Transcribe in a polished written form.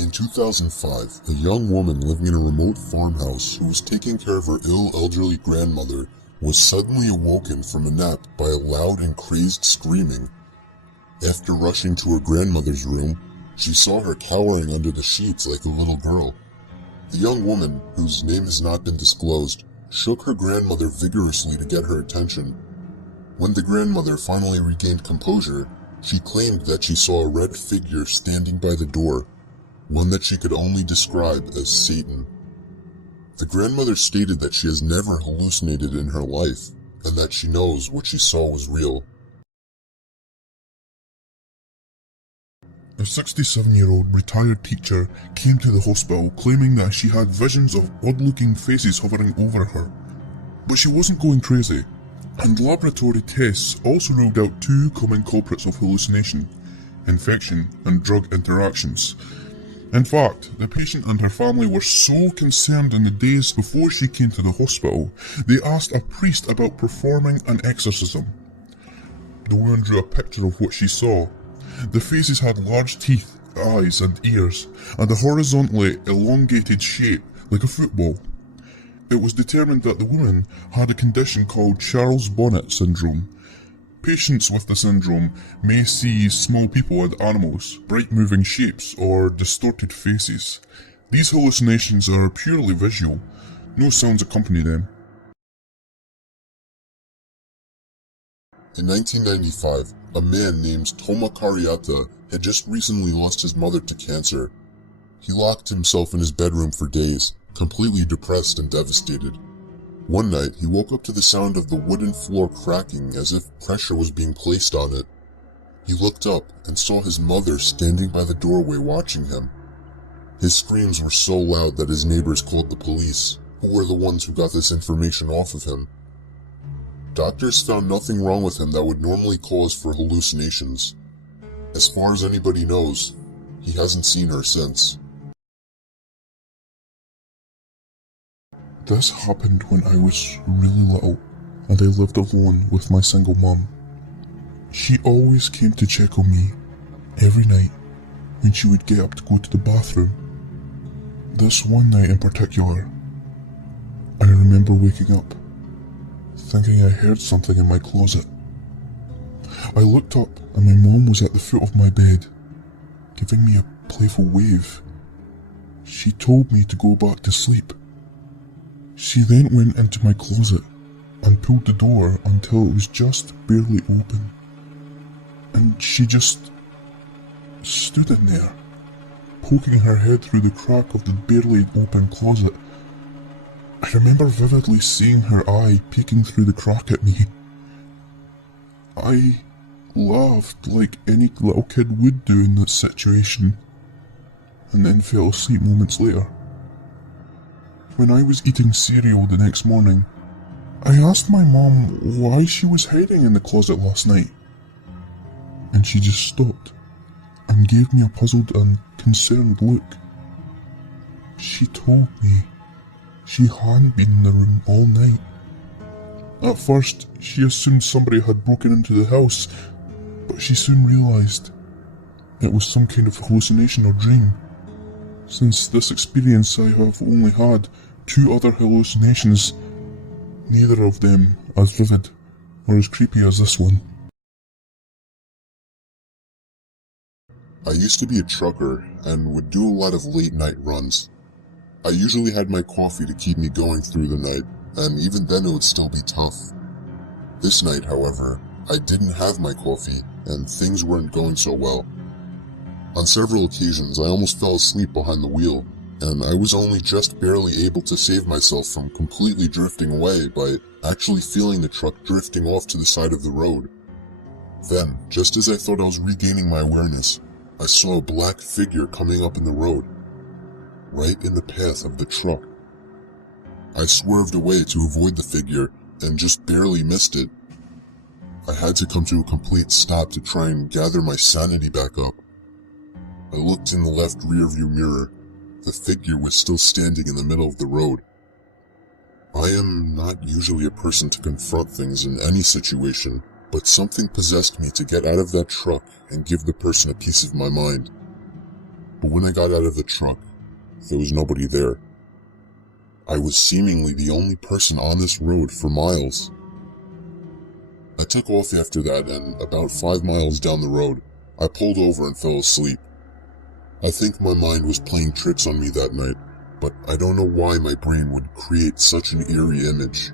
In 2005, a young woman living in a remote farmhouse who was taking care of her ill elderly grandmother was suddenly awoken from a nap by a loud and crazed screaming. After rushing to her grandmother's room, she saw her cowering under the sheets like a little girl. The young woman, whose name has not been disclosed, shook her grandmother vigorously to get her attention. When the grandmother finally regained composure, she claimed that she saw a red figure standing by the door, one that she could only describe as Satan. The grandmother stated that she has never hallucinated in her life, and that she knows what she saw was real. A 67-year-old retired teacher came to the hospital claiming that she had visions of odd-looking faces hovering over her. But she wasn't going crazy, and laboratory tests also ruled out two common culprits of hallucination: infection and drug interactions. In fact, the patient and her family were so concerned in the days before she came to the hospital, they asked a priest about performing an exorcism. The woman drew a picture of what she saw. The faces had large teeth, eyes and ears, and a horizontally elongated shape like a football. It was determined that the woman had a condition called Charles Bonnet syndrome. Patients with the syndrome may see small people and animals, bright moving shapes, or distorted faces. These hallucinations are purely visual. No sounds accompany them. In 1995, a man named Toma Cariata had just recently lost his mother to cancer. He locked himself in his bedroom for days, completely depressed and devastated. One night, he woke up to the sound of the wooden floor cracking as if pressure was being placed on it. He looked up and saw his mother standing by the doorway watching him. His screams were so loud that his neighbors called the police, who were the ones who got this information off of him. Doctors found nothing wrong with him that would normally cause for hallucinations. As far as anybody knows, he hasn't seen her since. This happened when I was really little, and I lived alone with my single mum. She always came to check on me, every night, when she would get up to go to the bathroom. This one night in particular, I remember waking up, thinking I heard something in my closet. I looked up and my mum was at the foot of my bed, giving me a playful wave. She told me to go back to sleep. She then went into my closet and pulled the door until it was just barely open. And she just stood in there, poking her head through the crack of the barely open closet. I remember vividly seeing her eye peeking through the crack at me. I laughed like any little kid would do in that situation, and then fell asleep moments later. When I was eating cereal the next morning, I asked my mom why she was hiding in the closet last night, and she just stopped and gave me a puzzled and concerned look. She told me she hadn't been in the room all night. At first, she assumed somebody had broken into the house, but she soon realised it was some kind of hallucination or dream. Since this experience, I have only had two other hallucinations, neither of them as vivid or as creepy as this one. I used to be a trucker and would do a lot of late night runs. I usually had my coffee to keep me going through the night, and even then it would still be tough. This night, however, I didn't have my coffee, and things weren't going so well. On several occasions, I almost fell asleep behind the wheel, and I was only just barely able to save myself from completely drifting away by actually feeling the truck drifting off to the side of the road. Then, just as I thought I was regaining my awareness, I saw a black figure coming up in the road, right in the path of the truck. I swerved away to avoid the figure and just barely missed it. I had to come to a complete stop to try and gather my sanity back up. I looked in the left rearview mirror. The figure was still standing in the middle of the road. I am not usually a person to confront things in any situation, but something possessed me to get out of that truck and give the person a piece of my mind. But when I got out of the truck, there was nobody there. I was seemingly the only person on this road for miles. I took off after that, and about 5 miles down the road, I pulled over and fell asleep. I think my mind was playing tricks on me that night, but I don't know why my brain would create such an eerie image.